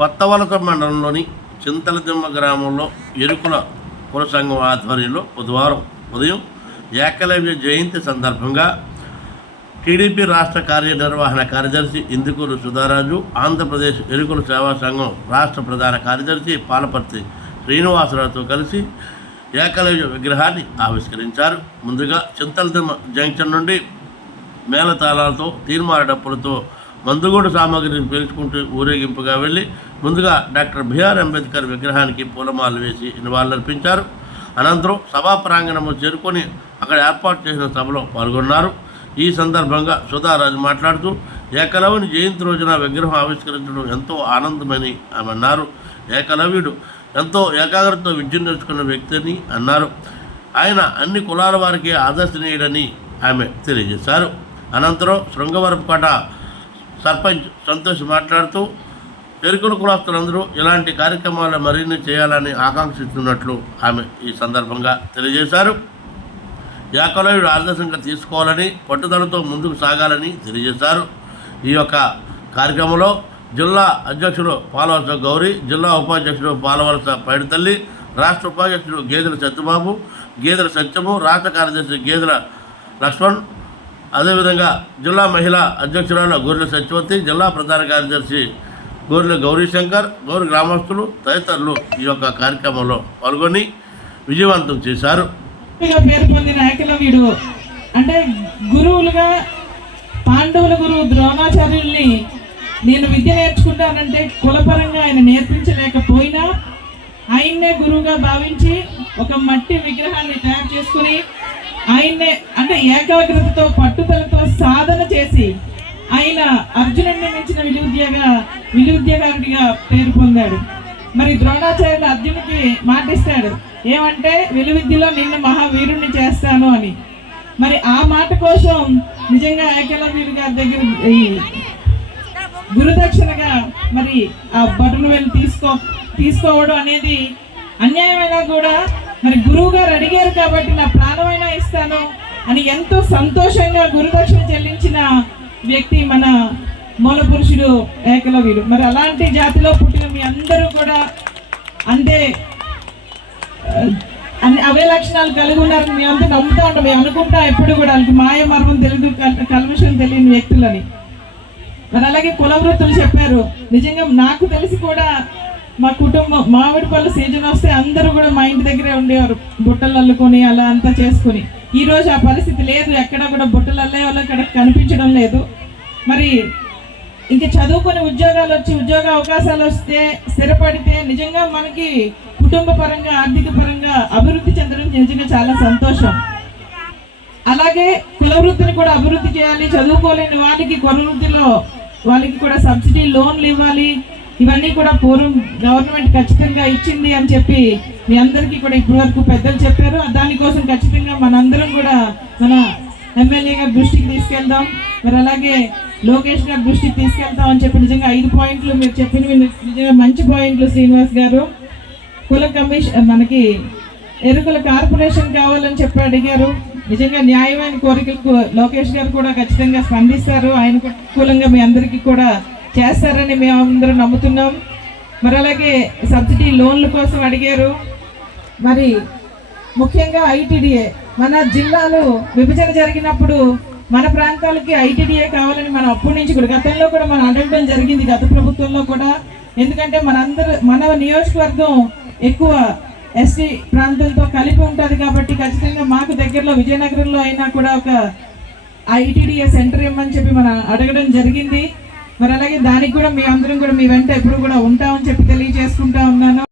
కొత్తవలస మండలంలోని చింతలదిమ్మ గ్రామంలో ఎరుకుల కుల సంఘం ఆధ్వర్యంలో బుధవారం ఉదయం ఏకలవ్య జయంతి సందర్భంగా టీడీపీ రాష్ట్ర కార్యనిర్వహణ కార్యదర్శి ఇందుకూరు సుధారాజు, ఆంధ్రప్రదేశ్ ఎరుకుల సేవా సంఘం రాష్ట్ర ప్రధాన కార్యదర్శి పాలపర్తి శ్రీనివాసరావుతో కలిసి ఏకలవ్య విగ్రహాన్ని ఆవిష్కరించారు. ముందుగా చింతలదిమ్మ జంక్షన్ నుండి మేళతాళాలతో, తీర్మాన డప్పులతో మందుగోడు సామాగ్రిని పేల్చుకుంటూ ఊరేగింపుగా వెళ్ళి ముందుగా డాక్టర్ బిఆర్ అంబేద్కర్ విగ్రహానికి పూలమాలలు వేసి నివాళులర్పించారు. అనంతరం సభా ప్రాంగణము చేరుకొని అక్కడ ఏర్పాటు చేసిన సభలో పాల్గొన్నారు. ఈ సందర్భంగా సుధారాజు మాట్లాడుతూ ఏకలవ్యుని జయంతి రోజున విగ్రహం ఆవిష్కరించడం ఎంతో ఆనందమని ఆమె అన్నారు. ఏకలవ్యుడు ఎంతో ఏకాగ్రతతో విద్యను నేర్చుకున్న వ్యక్తి అని అన్నారు. ఆయన అన్ని కులాల వారికి ఆదర్శనీయుడని ఆమె తెలియజేశారు. అనంతరం శృంగవరపుకోట సర్పంచ్ సంతోష్ మాట్లాడుతూ ఎరుకుల కులస్తులందరూ ఇలాంటి కార్యక్రమాలు మరిన్ని చేయాలని ఆకాంక్షిస్తున్నట్లు ఆమె ఈ సందర్భంగా తెలియజేశారు. ఏకలవ్యుడు ఆదర్శంగా తీసుకోవాలని, పట్టుదలతో ముందుకు సాగాలని తెలియజేశారు. ఈ యొక్క కార్యక్రమంలో జిల్లా అధ్యక్షుడు పాలవలస గౌరీ, జిల్లా ఉపాధ్యక్షుడు పాలవలస పైడితల్లి, రాష్ట్ర ఉపాధ్యక్షుడు గేదెల సత్యబాబు, గేదెల సత్యము, రాష్ట్ర కార్యదర్శి గేదెల లక్ష్మణ్, అదేవిధంగా జిల్లా మహిళా అధ్యక్షురాలు గొర్రెల సత్యవతి, జిల్లా ప్రధాన కార్యదర్శి గొర్రెల గౌరీశంకర్, గౌరీ గ్రామస్తులు తదితరులు ఈ యొక్క కార్యక్రమంలో పాల్గొని విజయవంతం చేశారు. పేరు పొందిన ఏకలవ్యుడు అంటే గురువులుగా పాండవుల గురువు ద్రోణాచార్యుల్ని నేను విద్య నేర్చుకుంటానంటే కులపరంగా ఆయన నేర్పించలేకపోయినా ఆయన్నే గురువుగా భావించి ఒక మట్టి విగ్రహాన్ని తయారు చేసుకుని ఆయన్నే అంటే ఏకాగ్రతతో పట్టుదలతో సాధన చేసి ఆయన అర్జునుడిని మించిన విలువిద్యాగారుడిగా పేరు పొందాడు. మరి ద్రోణాచార్యులు అర్జునుడికి మాటిస్తాడు ఏమంటే విలువిద్యలో నిన్ను మహావీరుణ్ణి చేస్తాను అని. మరి ఆ మాట కోసం నిజంగా ఏకలవ్యుడి గారి దగ్గర ఈ గురుదక్షిణగా మరి ఆ బటన్ వెళ్ళి తీసుకోవడం అనేది అన్యాయమైనా కూడా మరి గురువు గారు అడిగారు కాబట్టి నా ప్రాణమైనా ఇస్తాను అని ఎంతో సంతోషంగా గురుదక్షిణ చెల్లించిన వ్యక్తి మన మూల పురుషుడు ఏకలవ్యుడు. మరి అలాంటి జాతిలో పుట్టిన మీ అందరూ కూడా అంటే అవే లక్షణాలు కలిగి ఉన్నారని మేమంతా నమ్ముతూ ఉంటాం. మేము అనుకుంటాం ఎప్పుడు కూడా వాళ్ళకి మాయ మర్మం తెలియదు, కల్మషం తెలియని వ్యక్తులని. మరి అలాగే కుల వృత్తులు చెప్పారు. నిజంగా నాకు తెలిసి కూడా మా కుటుంబం మామిడి పళ్ళు సీజన్ వస్తే అందరూ కూడా మా ఇంటి దగ్గరే ఉండేవారు, బుట్టలు అల్లుకొని అలా అంతా చేసుకుని. ఈరోజు ఆ పరిస్థితి లేదు, ఎక్కడ కూడా బుట్టలు అల్లే వాళ్ళు అక్కడ కనిపించడం లేదు. మరి ఇంకా చదువుకొని ఉద్యోగాలు వచ్చి ఉద్యోగ అవకాశాలు వస్తే స్థిరపడితే నిజంగా మనకి కుటుంబ పరంగా ఆర్థిక పరంగా అభివృద్ధి చెందడం నిజంగా చాలా సంతోషం. అలాగే కుల వృత్తిని కూడా అభివృద్ధి చేయాలి. చదువుకోలేని వాళ్ళకి కుల వృత్తిలో వాళ్ళకి కూడా సబ్సిడీ లోన్లు ఇవ్వాలి. ఇవన్నీ కూడా పూర్వం గవర్నమెంట్ ఖచ్చితంగా ఇచ్చింది అని చెప్పి మీ అందరికీ కూడా ఇప్పటివరకు పెద్దలు చెప్పారు. దానికోసం ఖచ్చితంగా మనందరం కూడా మన ఎమ్మెల్యే గారి దృష్టికి తీసుకెళ్దాం. మరి అలాగే లోకేష్ గారి దృష్టికి తీసుకెళ్తాం అని చెప్పి నిజంగా 5 పాయింట్లు మీరు చెప్పినవి నిజంగా మంచి పాయింట్లు. శ్రీనివాస్ గారు కుల కమిషన్ మనకి ఎరుకుల కార్పొరేషన్ కావాలని చెప్పి అడిగారు. నిజంగా న్యాయమైన కోరికలకు లోకేష్ గారు కూడా ఖచ్చితంగా స్పందిస్తారు. ఆయన అనుకూలంగా మీ అందరికీ కూడా చేస్తారని మేము అందరం నమ్ముతున్నాం. మరి అలాగే సబ్సిడీ లోన్ల కోసం అడిగారు. మరి ముఖ్యంగా ఐటీడీఏ మన జిల్లాలో విభజన జరిగినప్పుడు మన ప్రాంతాలకి ఐటీడీఏ కావాలని మనం అప్పటి నుంచి కూడా గతంలో కూడా మనం అడగడం జరిగింది, గత ప్రభుత్వంలో కూడా. ఎందుకంటే మన నియోజకవర్గం ఎక్కువ ఎస్టీ ప్రాంతాలతో కలిపి ఉంటుంది కాబట్టి ఖచ్చితంగా మాకు దగ్గరలో విజయనగరంలో అయినా కూడా ఒక ఐటీడీఏ సెంటర్ ఇవ్వమని చెప్పి మనం అడగడం జరిగింది. మరి అలాగే దానికి కూడా మీ అందరం కూడా మీ వెంట ఎప్పుడు కూడా ఉంటామని చెప్పి తెలియజేసుకుంటా ఉన్నాను.